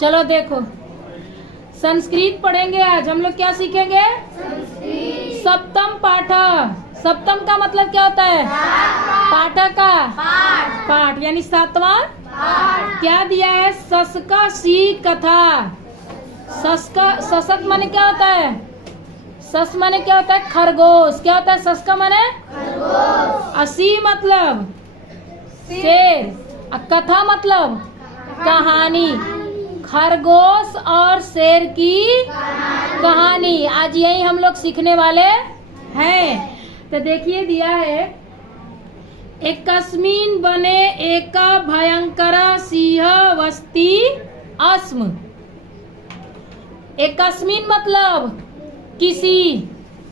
चलो देखो, संस्कृत पढ़ेंगे आज। हम लोग क्या सीखेंगे? सप्तम पाठ। सप्तम का मतलब क्या होता है? पाठ का पाठ यानी सातवां। क्या दिया है? सस्का सी कथा। ससक माने क्या होता है? सस माने क्या होता है? खरगोश। क्या होता है सस का माने? असी मतलब शेर, कथा मतलब कहानी। खरगोश और शेर की कहानी आज यही हम लोग सीखने वाले हैं। तो देखिए दिया है, एकस्मिन बने एका भयंकर सिंह वस्ती अस्म। एकस्मिन मतलब किसी,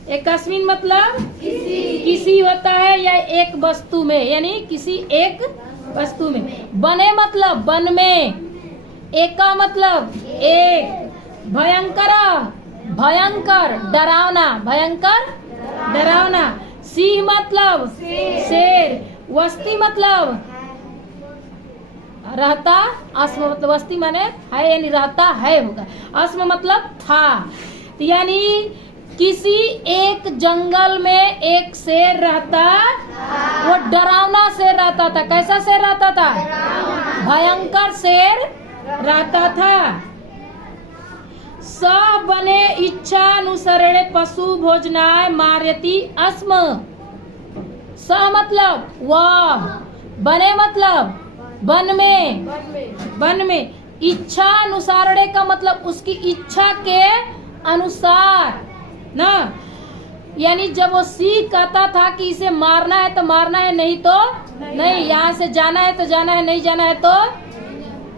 एकस्मिन मतलब किसी होता है या एक वस्तु में, यानी किसी एक वस्तु में। बने मतलब वन में। एका मतलब एक। भयंकर भयंकर डरावना, भयंकर डरावना। सिंह मतलब शेर। वस्ती मतलब रहता। अस्म मतलब वस्ती माने है यानी रहता है होगा। अस्म मतलब था। यानी किसी एक जंगल में एक शेर रहता। वो डरावना शेर रहता था। कैसा शेर रहता था? भयंकर शेर रहता था। स बने इच्छा अनुसरणे पशु भोजनाय मार्यति अस्म। स मतलब वह। बने मतलब वन में। वन में। इच्छा अनुसारणे का मतलब उसकी इच्छा के अनुसार ना, यानी जब वो सीख कहता था कि इसे मारना है तो मारना है, नहीं तो नहीं, यहाँ से जाना है तो जाना है, नहीं जाना है तो।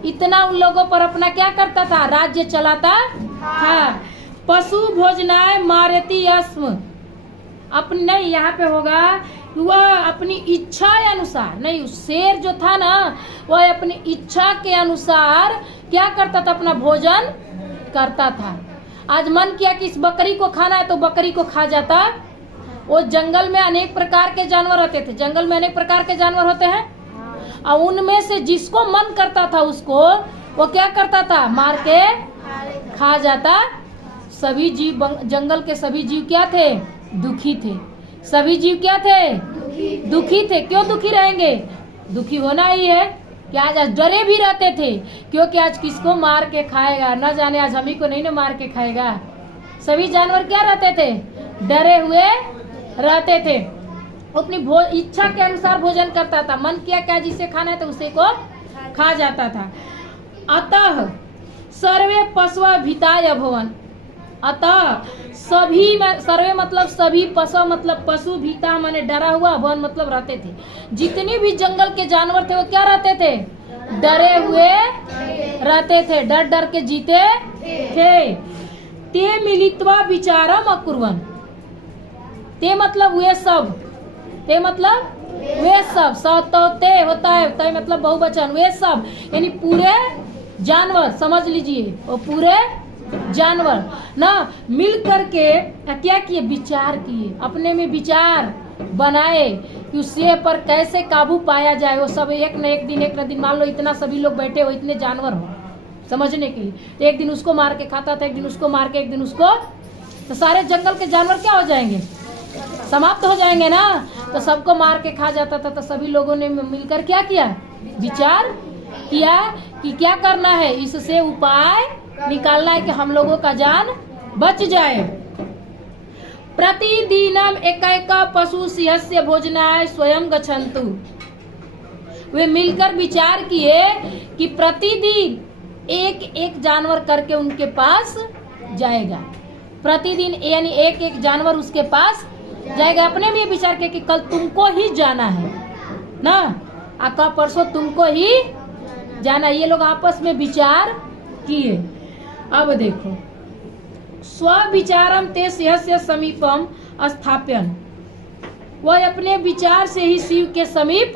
इतना उन लोगों पर अपना क्या करता था? राज्य चलाता था। पशु भोजनाय मार्यति अस्म। अपने नहीं, यहाँ पे होगा वह अपनी इच्छा के अनुसार। नहीं, शेर जो था ना वह अपनी इच्छा के अनुसार क्या करता था? अपना भोजन करता था। आज मन किया कि इस बकरी को खाना है तो बकरी को खा जाता। वो जंगल में अनेक प्रकार के जानवर होते थे। जंगल में अनेक प्रकार के जानवर होते हैं और उनमें से जिसको मन करता था उसको वो क्या करता था? मार के खा जाता। सभी जीव, जंगल के सभी जीव क्या थे? दुखी थे। सभी जीव क्या थे? दुखी थे। क्यों दुखी रहेंगे? दुखी होना ही है कि आज डरे भी रहते थे, क्योंकि आज किसको मार के खाएगा, न जाने आज हम ही को नहीं ना मार के खाएगा। सभी जानवर क्या रहते थे? डरे हुए रहते थे। अपनी इच्छा के अनुसार भोजन करता था। मन किया क्या जिसे खाना है तो उसे को खा जाता था। अतः सर्वे पशु भीताय अभवन। अतः सभी, सर्वे मतलब सभी, पशु मतलब पशु, भीता माने डरा हुआ, अभवन मतलब रहते थे। जितने भी जंगल के जानवर थे वो क्या रहते थे? डरे हुए रहते थे, डर डर के जीते थे। ते मिलित्वा विचारम अकुर्वन्। ते मतलब वे सब। ते मतलब वे सब। तो ते होता है, ते मतलब बहुवचन। वे सब यानी पूरे जानवर, समझ लीजिए वो पूरे जानवर ना मिल करके क्या किए? विचार किए। अपने में विचार बनाए कि उससे पर कैसे काबू पाया जाए। वो सब एक न एक दिन, मान लो इतना सभी लोग बैठे हो, इतने जानवर हो समझने के लिए, तो एक दिन उसको मार के खाता था, एक दिन उसको मार के, एक दिन उसको, तो सारे जंगल के जानवर क्या हो जाएंगे? समाप्त हो जाएंगे ना। तो सबको मार के खा जाता था। तो सभी लोगों ने मिलकर क्या किया? विचार किया कि क्या करना है, इससे उपाय निकालना है कि हम लोगों का जान बच जाए। प्रतिदिनम एकैका पशु सिंहस्य भोजनाय स्वयं गच्छन्तु। वे मिलकर विचार किए कि प्रतिदिन एक एक जानवर करके उनके पास जाएगा। प्रतिदिन यानी एक एक जानवर उसके पास जाएगा। अपने में विचार किया कि कल तुमको ही जाना है ना, कल परसों तुमको ही जाना। ये लोग आपस में विचार किए। अब देखो, स्व विचारम ते सिंहस्य समीपम स्थाप्यन्। वह अपने विचार से ही शिव के समीप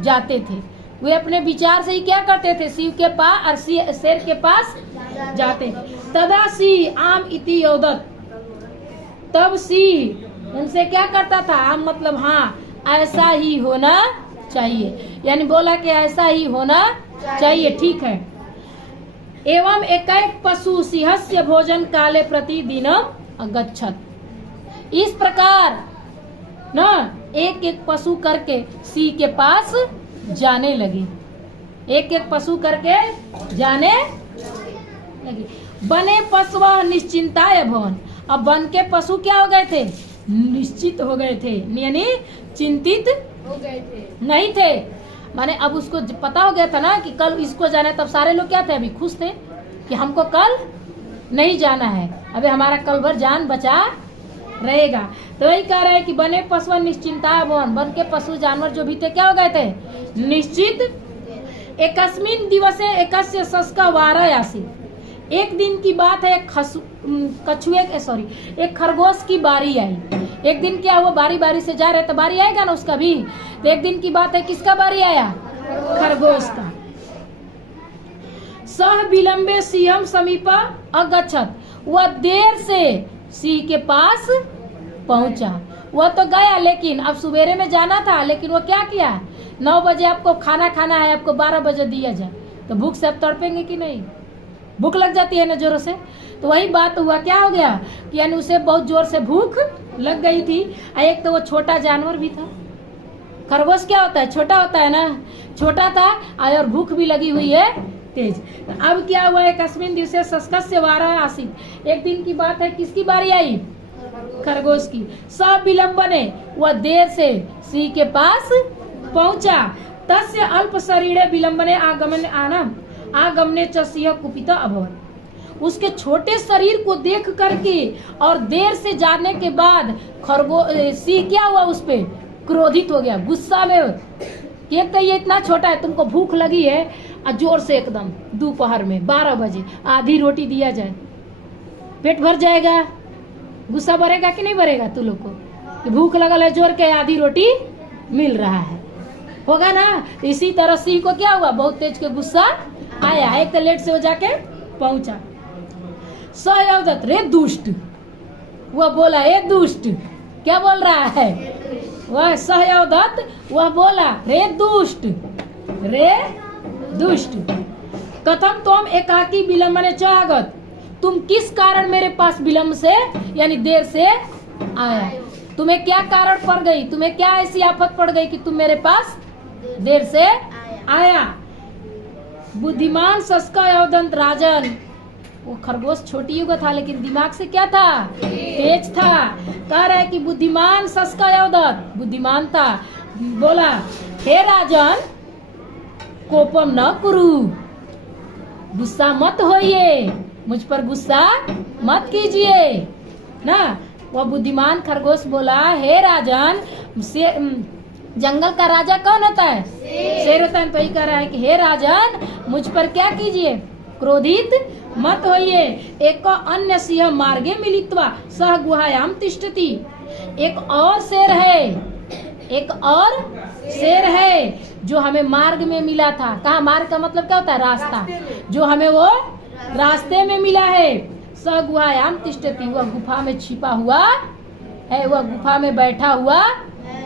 जाते थे। वे अपने विचार से ही क्या करते थे? शिव के पास और शेर के पास जाते। तदा सिंह आम इति योदत। तब सिंह उनसे क्या करता था? आम मतलब हाँ, ऐसा ही होना चाहिए, यानी बोला कि ऐसा ही होना चाहिए, ठीक है। एवं एकैक पशु सिंहस्य भोजन काले प्रतिदिनम अगच्छत। इस प्रकार न एक एक पशु करके सिंह के पास जाने लगे, एक एक पशु करके जाने लगे। बने पशु निश्चिंताय भवन। अब वन के पशु क्या हो गए थे? निश्चित हो गए थे, यानी चिंतित हो गए थे, नहीं थे। माने अब उसको पता हो गया था ना कि कल इसको जाना है, तब सारे लोग क्या थे? अभी खुश थे कि हमको कल नहीं जाना है, अभी हमारा कल भर जान बचा रहेगा। तो वही कह रहे हैं कि बने पशु निश्चिंता भवन। वन के पशु जानवर जो भी थे क्या हो गए थे? निश्चित। एकस्मिन दिवसे एकस्य सस्का वारः आसीत्। एक दिन की बात है, एक खरगोश की बारी आई। एक दिन क्या हुआ, बारी बारी से जा रहे तो बारी आएगा ना उसका भी। तो एक दिन की बात है, किसका बारी आया? खरगोश का। सह विलंबे सिंहम समीपा अगच्छत। वह देर से सिंह के पास पहुंचा। वह तो गया, लेकिन अब सवेरे में जाना था, लेकिन वो क्या किया? 9 बजे आपको खाना खाना है, आपको 12 बजे दिया जाए तो भूख से आप तड़पेंगे कि नहीं? भूख लग जाती है ना जोरों से। तो वही बात हुआ, क्या हो गया कि यानी उसे बहुत जोर से भूख लग गई थी। एक तो वो छोटा जानवर भी था। खरगोश क्या होता है? छोटा होता है ना, छोटा था और भूख भी लगी हुई है तेज। तो अब क्या हुआ है? कस्मिन दिवसे सस्कस्य वारः आसीत्। एक दिन की बात है, किसकी बारी आई? खरगोश की। सब विलंबने, वह देर से सिंह के पास पहुंचा। तस्य अल्प शरीरे विलंबने आगमने च सिंह कुपित अभवत्। उसके छोटे शरीर को देख करके और देर से जाने के बाद सिंह क्या हुआ? उस पे क्रोधित हो गया, गुस्सा में। एक तो ये इतना छोटा है, तुमको भूख लगी है और जोर से एकदम दोपहर में 12 बजे आधी रोटी दिया जाए, पेट भर जाएगा? गुस्सा भरेगा कि नहीं भरेगा तू लोग को? कि भूख लगल है, जोर के आधी रोटी मिल रहा है, होगा ना? इसी तरह सिंह को क्या हुआ? बहुत तेज के गुस्सा आया। एक तो लेट से हो जाके पहुंचा। सहयोदत, रे दुष्ट। वह बोला, ए दुष्ट। क्या बोल रहा है? वह सहयोदत, वह बोला, रे दुष्ट, रे दुष्ट। कथम तुम एकाकी विलंबने च आगत। तुम किस कारण मेरे पास विलंब से यानी देर से आया? तुम्हें क्या कारण पड़ गई? तुम्हें क्या ऐसी आफत पड़ गई कि तुम मेरे पास देर से आया? बुद्धिमान सस्का यौदंत राजन। वो खरगोश छोटी युग था, लेकिन दिमाग से क्या था? तेज था। कह रहा है कि बुद्धिमान सस्का यौदंत, बुद्धिमान था। बोला, हे राजन, कोपम न कुरु। गुस्सा मत होइए, मुझ पर गुस्सा मत कीजिए ना। वह बुद्धिमान खरगोश बोला, हे राजन, जंगल का राजा कौन होता है? शेर होता है। तो ही कह रहा है कि हे राजन, मुझ पर क्या कीजिए? क्रोधित मत होइए। एक अन्य सिंह मार्गे मिलित्वा सह गुहायाम तिष्ठति। एक और शेर है, एक और शेर है जो हमें मार्ग में मिला था। कहा? मार्ग का मतलब क्या होता है? रास्ता। जो हमें वो रास्ते में मिला है। स गुहायाम तिष्ठति, वह गुफा में छिपा हुआ है, वह गुफा में बैठा हुआ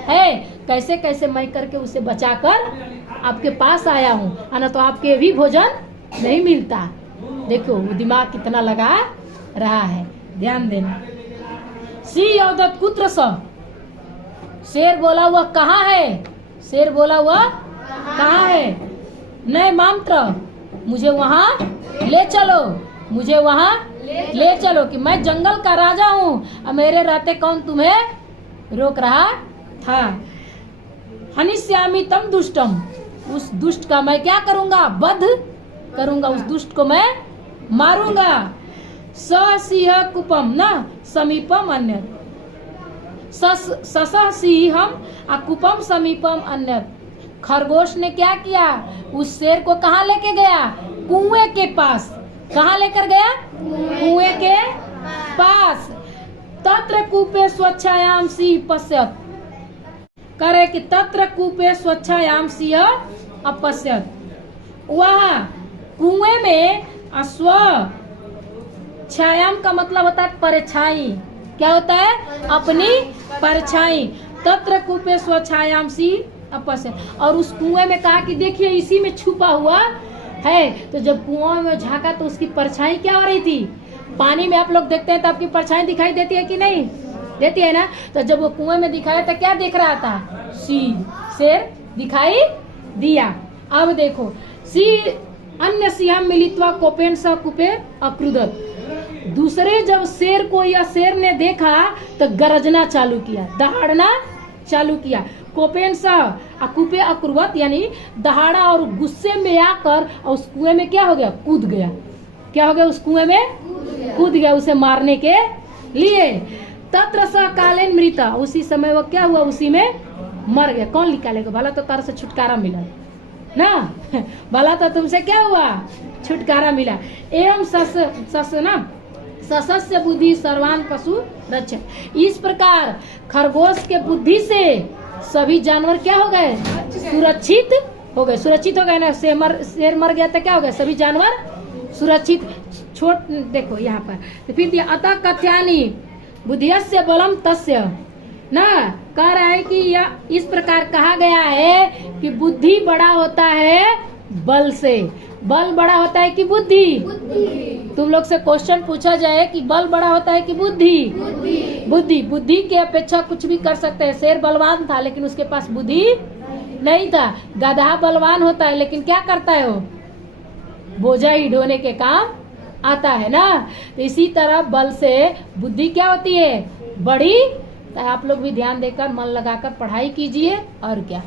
है। कैसे कैसे मैं करके उसे बचाकर आपके पास आया हूँ, है ना? तो आपके भी भोजन नहीं मिलता। देखो वो दिमाग कितना लगा रहा है, ध्यान देना। सिंह यौदत कुत्र स। शेर बोला, वह कहाँ है? शेर बोला, वह कहाँ है? नहीं मंत्र, मुझे वहाँ ले चलो, मुझे वहाँ ले चलो कि मैं जंगल का राजा हूँ और मेरे रहते कौन तुम्हें रोक रहा था? हनिष्यामि तम दुष्टम। उस दुष्ट का मैं क्या करूँगा? वध करूँगा, उस दुष्ट को मैं मारूंगा। स सिंह कुपम न समीपम अन्य। ससह सिंहम आ कुपम समीपम अन्य। खरगोश ने क्या किया? उस शेर को कहाँ लेके गया? कुएं के पास। कहाँ लेकर गया? कुएं के पास। तत्र कूपे स्वच्छायाम सिंह पश्यत। करे कि तत्र कूपे स्वच्छायाम सिंह अपश्यत। वह कुएं में स्व छायाम का मतलब होता है परछाई। क्या होता है? अपनी परछाई। तत्र कूपे स्वच्छायाम सिंह अपश्यत। और उस कुएं में कहा कि देखिए इसी में छुपा हुआ है। तो जब कुआं में झांका तो उसकी परछाई क्या हो रही थी? पानी में आप लोग देखते हैं तो आपकी परछाई दिखाई देती है कि नहीं देती है ना? तो जब वो कुएं में दिखाया तो क्या दिख रहा था? शेर दिखाई दिया। अब देखो, अन्य सिंहम मिलित्वा कोपेन स कूपे अक्रुदत। दूसरे जब शेर को या शेर ने देखा तो गरजना चालू किया, दहाड़ना चालू किया। कोपेन सा अकूपे अक्रुवत यानी दहाड़ा और गुस्से में आकर उस कुएं में क्या हो गया? कूद गया। क्या हो गया? उस कुएं में कूद गया उसे मारने के लिए। तत्र स कालेन मृता, उसी समय वो क्या हुआ? उसी में मर गया। कौन निकालेगा? भला तो तार से छुटकारा मिला ना, भला तो तुमसे क्या हुआ? छुटकारा मिला। एवं ससस्य बुद्धि सर्वान पशु रक्षक। इस प्रकार खरगोश के बुद्धि से सभी जानवर क्या हो गए? सुरक्षित हो गए। सुरक्षित हो गए ना? शेर मर गया तो क्या हो गया? सभी जानवर सुरक्षित। छोट देखो यहाँ पर तो फिर अतः कथ्यानि बुद्धियस्य बलम तस्य ना, कह रहा है कि यह इस प्रकार कहा गया है कि बुद्धि बड़ा होता है बल से। बल बड़ा होता है कि बुद्धि? तुम लोग से क्वेश्चन पूछा जाए कि बल बड़ा होता है कि बुद्धि? बुद्धि के अपेक्षा कुछ भी कर सकते हैं। शेर बलवान था लेकिन उसके पास बुद्धि नहीं था। गधा बलवान होता है लेकिन क्या करता है? वो बोझा ही ढोने के काम आता है ना। तो इसी तरह बल से बुद्धि क्या होती है? बड़ी। तो आप लोग भी ध्यान देकर मन लगाकर पढ़ाई कीजिए और क्या।